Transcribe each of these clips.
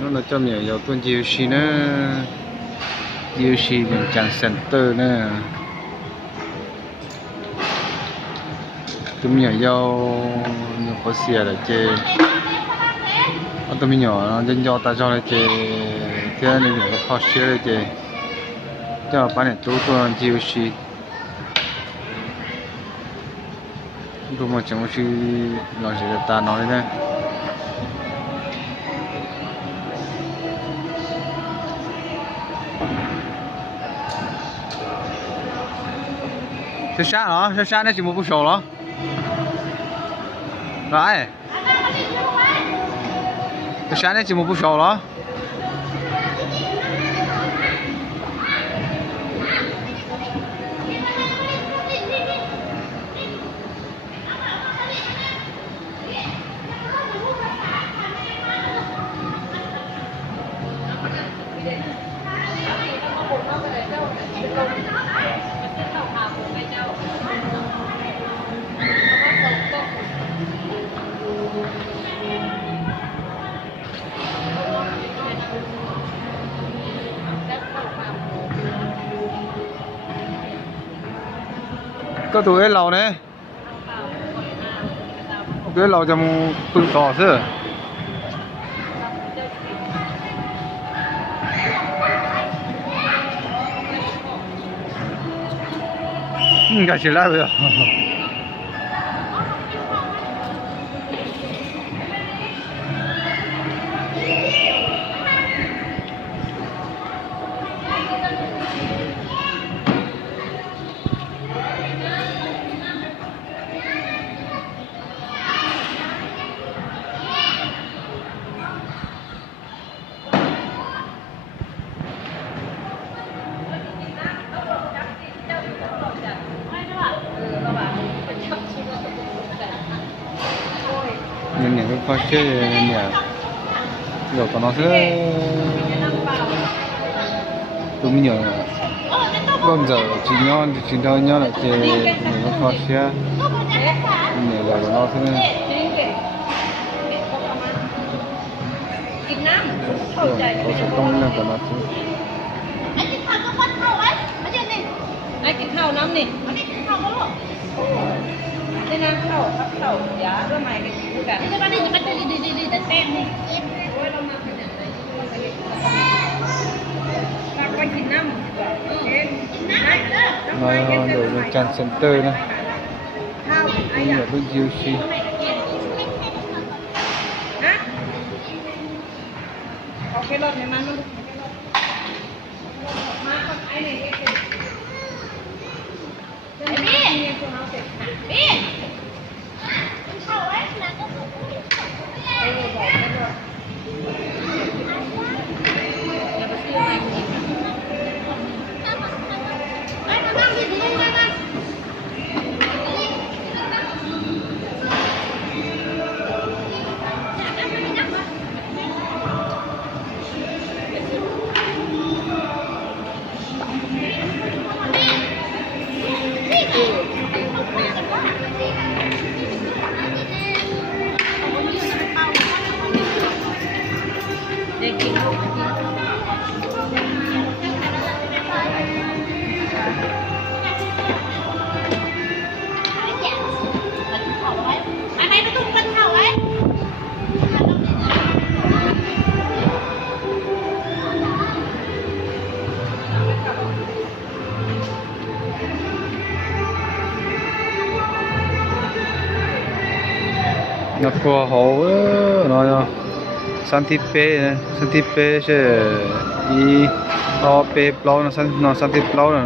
nó là cho mình有tuần游戏呢，游戏人讲 center 呢，tôi mình有好些了这，我们有人家大家了这，这那个好些了这，这把你都做游戏，都么讲是老是个大脑的呢。这山啊，这山那节目不少了。来，这山那节目不少了。có tuổi lầu này tuổi lầu trong tụi cỏ chứ cái gì lại bây giờ những cái khoa chơi nhà rồi còn nó sẽ đúng nhiều còn giờ chỉ nhau là chơi những cái khoa chơi nhiều rồi nó sẽ có sẽ không là còn nó sẽ aiกินข้าวน้ำนี่ได้น้ำข้าวครับข้าวอย่าเรื่องใหม่กันพูดกันนี่จะมาดีจะมาดีแต่แต้มนี่โอ้ยเรามาเป็นอย่างไรฝากไปกินน้ำกินน้ำ nó đổi được tràn center này ข้าวไอ้ như ยา là bước Yoshi นะโอเครถในมันมาคนไอ้เนี่ยไอ้พี่พี่เข้าไว้นะก็ถูกไอ้มานั่งดีๆนะเด็กกินลูกกินอันไหนไปตุ้มกันเข่าไว้nó qua hậu nó Santipe sẽ y o p plau nó Santipe plau nó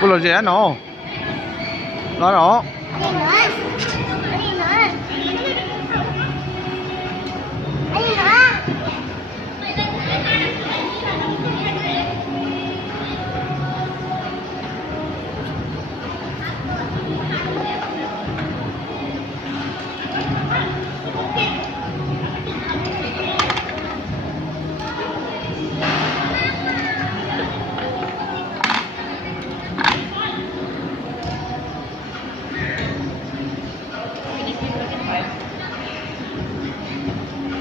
Cô là gì á nó? Nó đó.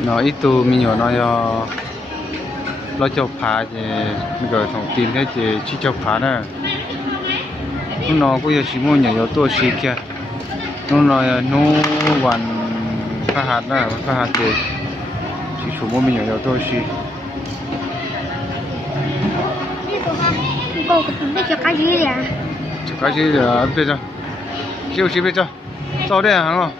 Nó ít tu mình nhỏ nó lo cho phá thì mình gọi thông tin thế thì chỉ cho phá nữa nó cũng chỉ mua nhỏ tôi xí kia nó nói nó hoàn phá hạt nữa phá hạt thì chỉ số mua mình nhỏ tôi xí cô biết cho cái gì à? cái gì là bây giờ siêu xí bây giờ sau đây hả không?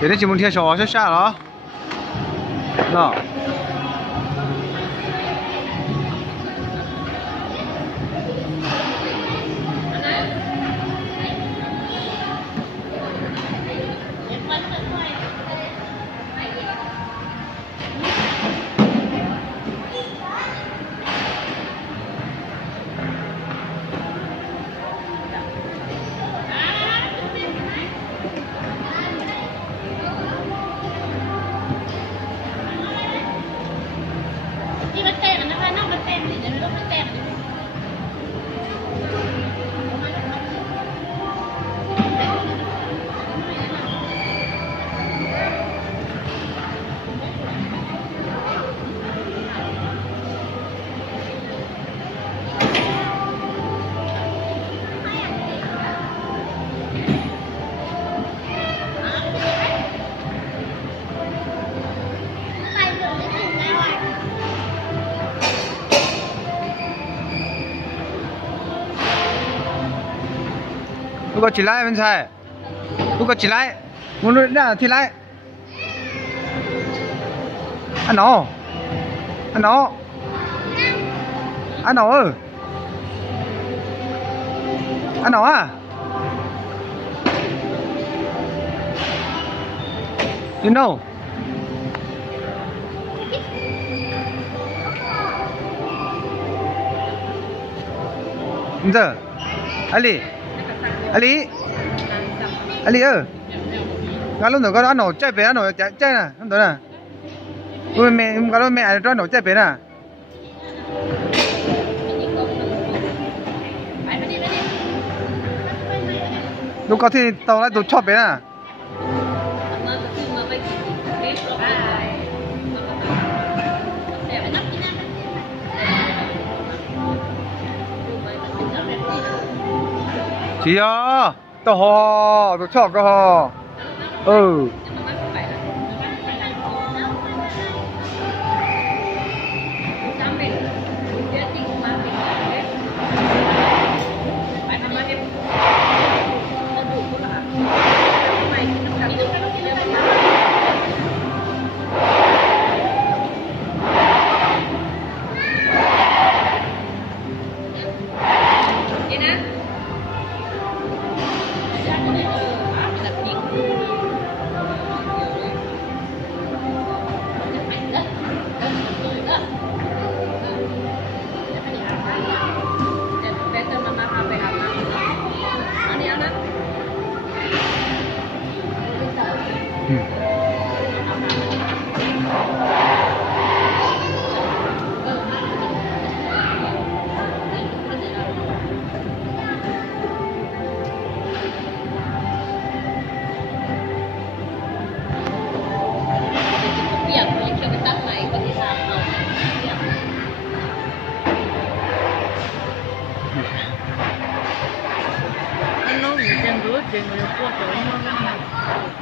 Để nó chỉ muốn theo sò sát sát đó, đó. Lúc có chỉ lại bên sai, lúc có chỉ lại, muốn nói là thì lại, anh nó, anh nó, anh nó ơi, anh nó à, you know, giờ, Ali. Ali, Ali ơi, cái lúc đó có ăn nổ chạy về ăn nổ chạy nè, không được nè, ui mẹ, cái lúc mẹ cho nổ chạy về nè, lúc có thì tàu lại tụt chóp về nè, chị à, tao hò, tao chọc cái hò, ừ.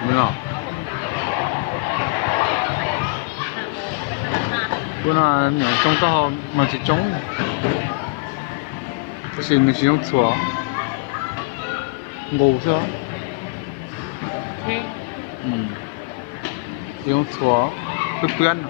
Bueno. Bữa nào mình trong tao mà chỉ trống, cái gì mình chỉ用错，ngủ sao? Ừ. Yung chua, ướp ướn.